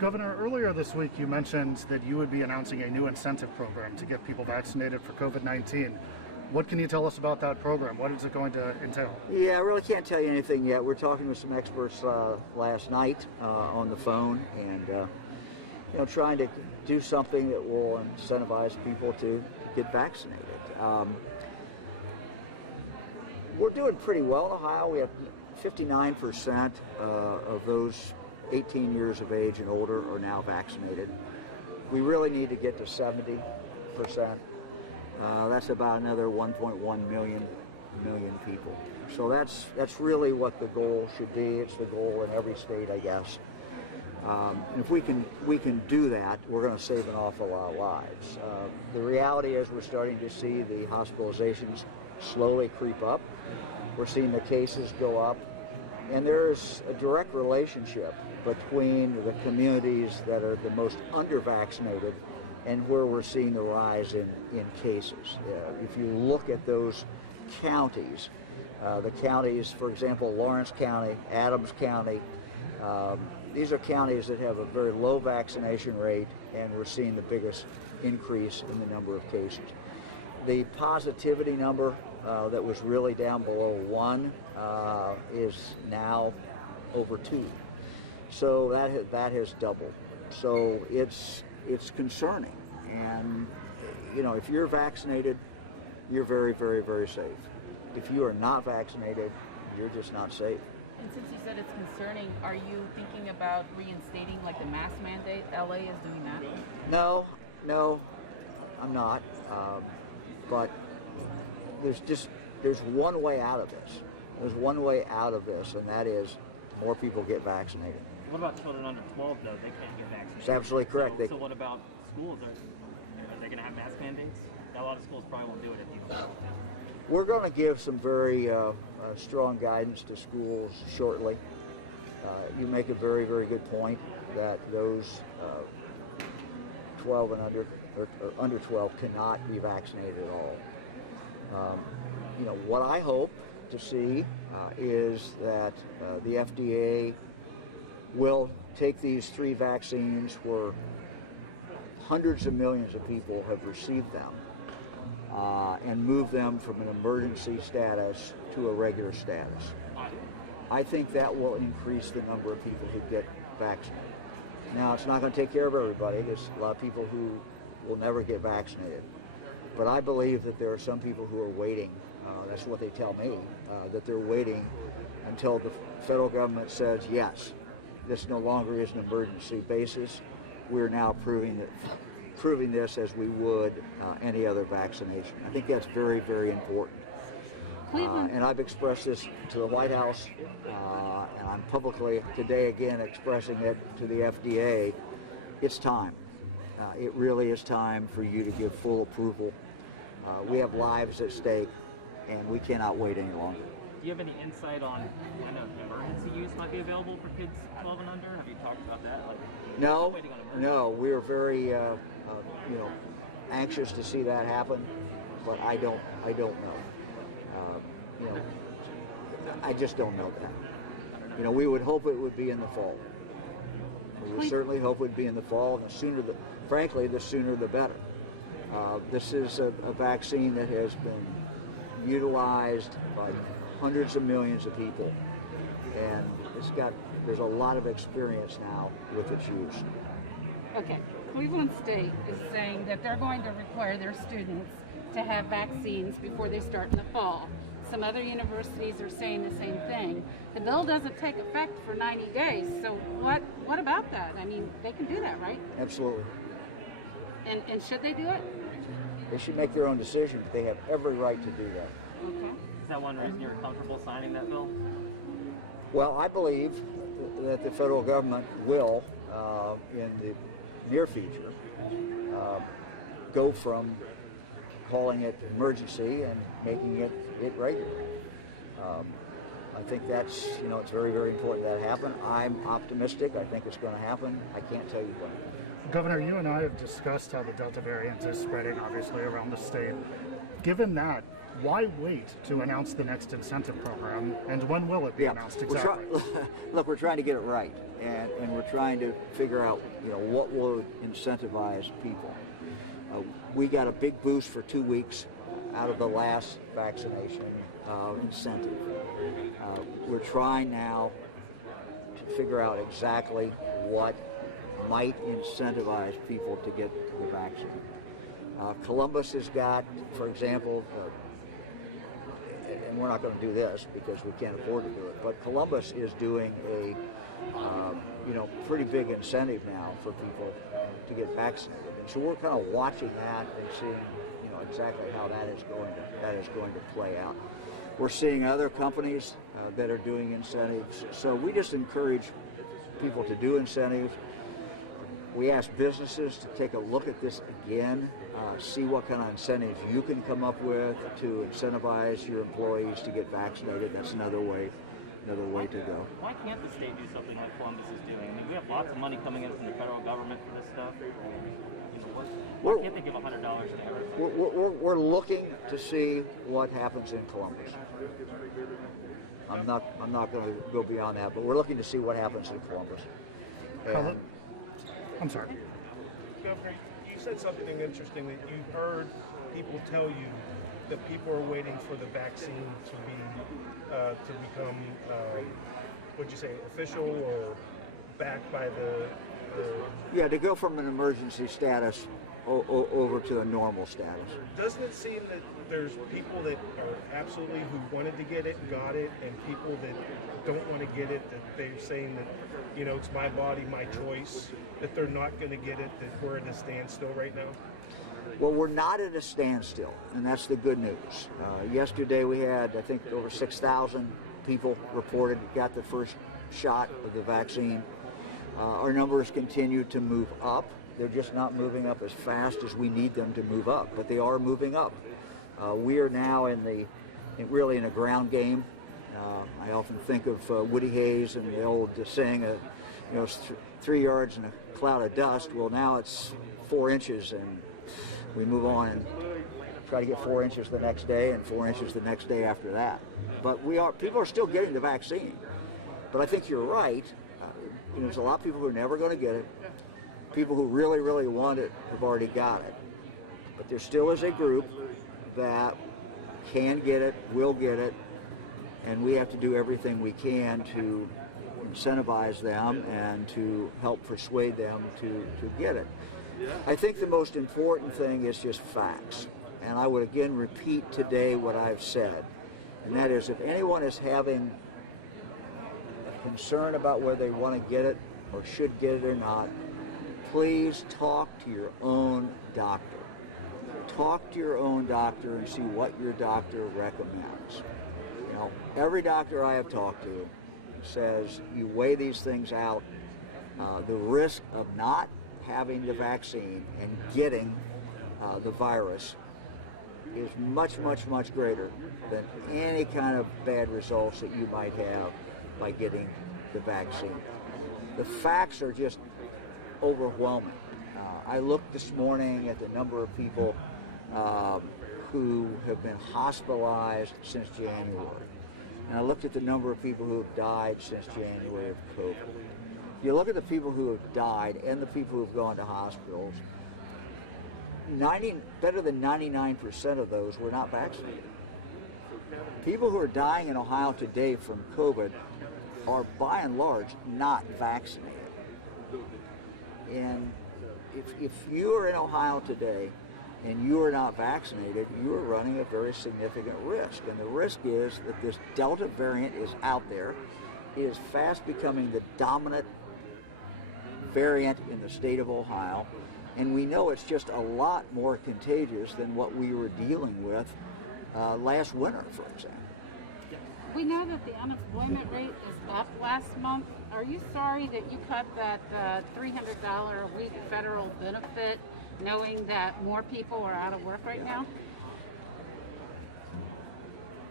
Governor, earlier this week you mentioned that you would be announcing a new incentive program to get people vaccinated for COVID-19. What can you tell us about that program? What is it going to entail? Yeah, I really can't tell you anything yet. We're talking with some experts last night on the phone, and trying to do something that will incentivize people to get vaccinated. We're doing pretty well in Ohio. We have 59% of those 18 years of age and older are now vaccinated. We really need to get to 70%. That's about another 1.1 million people. So that's really what the goal should be. It's the goal in every state, I guess. And if we can do that, we're going to save an awful lot of lives. The reality is we're starting to see the hospitalizations slowly creep up. We're seeing the cases go up. And there's a direct relationship between the communities that are the most under-vaccinated and where we're seeing the rise in cases. If you look at those counties, the counties, for example, Lawrence County, Adams County, these are counties that have a very low vaccination rate, and we're seeing the biggest increase in the number of cases. The positivity number that was really down below 1 is now over 2. So that has doubled. So it's concerning. And if you're vaccinated, you're very, very, very safe. If you are not vaccinated, you're just not safe. And since you said it's concerning, are you thinking about reinstating like the mask mandate? LA is doing that. No, I'm not. But there's one way out of this. There's one way out of this, and that is more people get vaccinated. What about children under 12, though? They can't get vaccinated. That's absolutely correct. So what about schools? Are they going to have mask mandates? A lot of schools probably won't do it if you don't. We're going to give some very strong guidance to schools shortly. You make a very, very good point that those 12 and under, or under 12 cannot be vaccinated at all. What I hope to see is that the FDA will take these 3 vaccines where hundreds of millions of people have received them and move them from an emergency status to a regular status. I think that will increase the number of people who get vaccinated. Now, it's not going to take care of everybody. There's a lot of people who will never get vaccinated. But I believe that there are some people who are waiting, that's what they tell me, that they're waiting until the federal government says, yes, this no longer is an emergency basis. We're now proving this as we would any other vaccination. I think that's very, very important. And I've expressed this to the White House, and I'm publicly today again expressing it to the FDA. It's time. It really is time for you to give full approval. We have lives at stake, and we cannot wait any longer. Do you have any insight on when emergency use might be available for kids 12 and under? Have you talked about that? No. We are very, anxious to see that happen, but I don't know. I just don't know that. We would hope it would be in the fall. We would certainly hope it would be in the fall, and the sooner the better. This is a vaccine that has been utilized by hundreds of millions of people, and there's a lot of experience now with its use. Okay, Cleveland State is saying that they're going to require their students to have vaccines before they start in the fall. Some other universities are saying the same thing. The bill doesn't take effect for 90 days, so what about that? I mean, they can do that, right? Absolutely. And should they do it? They should make their own decision. They have every right to do that. Okay. Is that one reason you're comfortable signing that bill? Well, I believe that the federal government will, in the near future, go from calling it emergency and making it regular. I think that's, it's very, very important that happen. I'm optimistic. I think it's going to happen. I can't tell you when. Governor, you and I have discussed how the Delta variant is spreading, obviously, around the state. Given that, Why wait to announce the next incentive program, and when will it be announced exactly? Look, we're trying to get it right, and we're trying to figure out, what will incentivize people. We got a big boost for 2 weeks out of the last vaccination incentive. We're trying now to figure out exactly what might incentivize people to get the vaccine. Columbus has got, for example, and we're not going to do this because we can't afford to do it, but Columbus is doing a pretty big incentive now for people to get vaccinated. And so we're kind of watching that and seeing exactly how that is going to play out. We're seeing other companies that are doing incentives. So we just encourage people to do incentives. We ask businesses to take a look at this again, see what kind of incentives you can come up with to incentivize your employees to get vaccinated. That's another way to go. Why can't the state do something like Columbus is doing? I mean, we have lots of money coming in from the federal government for this stuff. Why can't they give $100 to everyone? We're looking to see what happens in Columbus. I'm not going to go beyond that, but we're looking to see what happens in Columbus. And I'm sorry. Governor, you said something interesting that you heard people tell you that people are waiting for the vaccine to become, what'd you say, official or backed by the to go from an emergency status over to a normal status. Doesn't it seem that there's people that are absolutely who wanted to get it and got it, and people that don't want to get it, that they're saying that, it's my body, my choice, that they're not going to get it, that we're at a standstill right now? Well, we're not at a standstill, and that's the good news. Yesterday we had, I think, over 6,000 people reported got the first shot of the vaccine. Our numbers continue to move up. They're just not moving up as fast as we need them to move up, but they are moving up. We are now really in a ground game. I often think of Woody Hayes and the old saying, 3 yards in a cloud of dust. Well, now it's 4 inches, and we move on and try to get 4 inches the next day and 4 inches the next day after that. But people are still getting the vaccine. But I think you're right. There's a lot of people who are never going to get it. People who really, really want it have already got it. But there still is a group that can get it, will get it, and we have to do everything we can to incentivize them and to help persuade them to get it. I think the most important thing is just facts. And I would again repeat today what I've said, and that is if anyone is having a concern about whether they want to get it or should get it or not, please talk to your own doctor. Talk to your own doctor and see what your doctor recommends. Every doctor I have talked to says you weigh these things out. The risk of not having the vaccine and getting the virus is much, much, much greater than any kind of bad results that you might have by getting the vaccine. The facts are just overwhelming. I looked this morning at the number of people who have been hospitalized since January. And I looked at the number of people who have died since January of COVID. If you look at the people who have died and the people who have gone to hospitals, better than 99% of those were not vaccinated. People who are dying in Ohio today from COVID are by and large not vaccinated. And if you are in Ohio today and you are not vaccinated, you are running a very significant risk. And the risk is that this Delta variant is out there. It is fast becoming the dominant variant in the state of Ohio. And we know it's just a lot more contagious than what we were dealing with last winter, for example. We know that the unemployment rate is up last month. Are you sorry that you cut that $300 a week federal benefit, knowing that more people are out of work right now?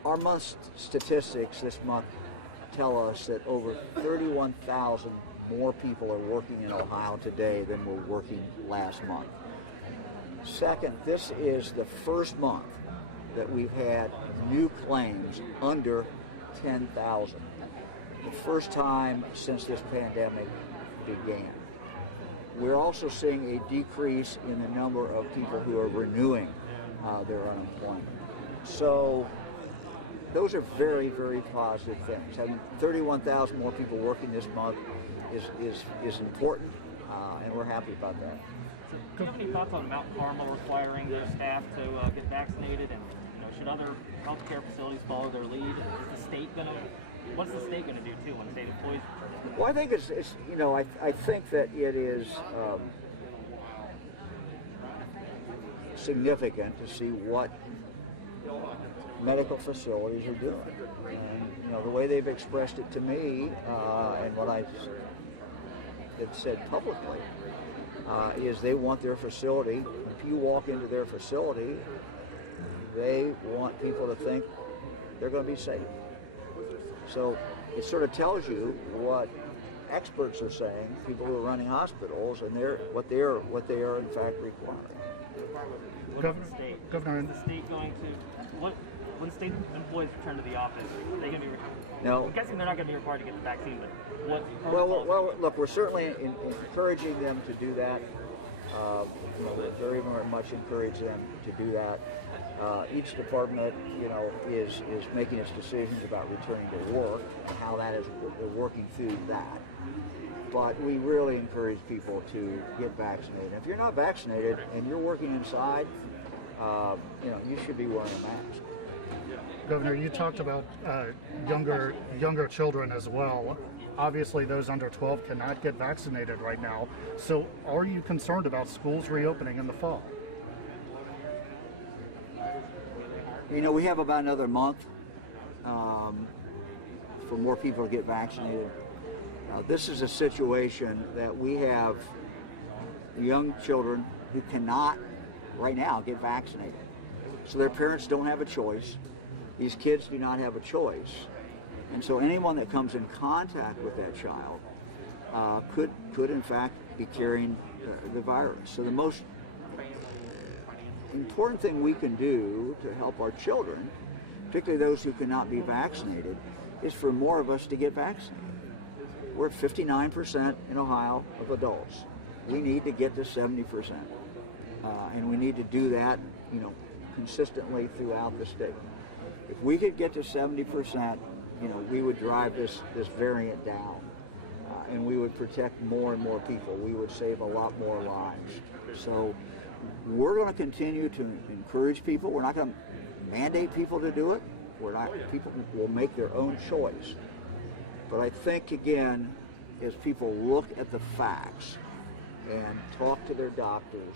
Our month statistics this month tell us that over 31,000 more people are working in Ohio today than were working last month. Second, this is the first month that we've had new claims under 10,000. The first time since this pandemic began. We're also seeing a decrease in the number of people who are renewing their unemployment. So those are very, very positive things. Having 31,000 more people working this month is important, and we're happy about that. Do you have any thoughts on Mount Carmel requiring their staff to get vaccinated, and should other healthcare facilities follow their lead? Is the state going to? What's the state going to do too when state employees? Well, I think it's I think that it is significant to see what medical facilities are doing, and the way they've expressed it to me, and what I had said publicly, is they want their facility. If you walk into their facility, they want people to think they're going to be safe. So it sort of tells you what experts are saying, people who are running hospitals, and what they are in fact requiring. Governor, is the state going to when state employees return to the office? Are they going to be? No. I'm guessing they're not going to be required to get the vaccine, but what? Well, look, we're certainly encouraging them to do that. We very, very much encourage them to do that. Each department, is making its decisions about returning to work and how that is. They're working through that. But we really encourage people to get vaccinated. If you're not vaccinated and you're working inside, you should be wearing a mask. Governor, you talked about younger children as well. Obviously, those under 12 cannot get vaccinated right now. So are you concerned about schools reopening in the fall? We have about another month for more people to get vaccinated. This is a situation that we have young children who cannot right now get vaccinated. So their parents don't have a choice. These kids do not have a choice. And so anyone that comes in contact with that child could in fact be carrying the virus. So the most important thing we can do to help our children, particularly those who cannot be vaccinated, is for more of us to get vaccinated. We're at 59% in Ohio of adults. We need to get to 70%. And we need to do that, consistently throughout the state. If we could get to 70%, we would drive this variant down, and we would protect more and more people. We would save a lot more lives. So we're going to continue to encourage people. We're not going to mandate people to do it. People will make their own choice. But I think, again, as people look at the facts and talk to their doctors,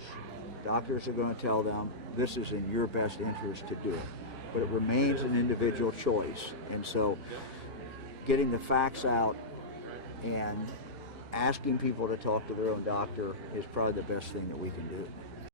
doctors are going to tell them this is in your best interest to do it. But it remains an individual choice. And so getting the facts out and asking people to talk to their own doctor is probably the best thing that we can do.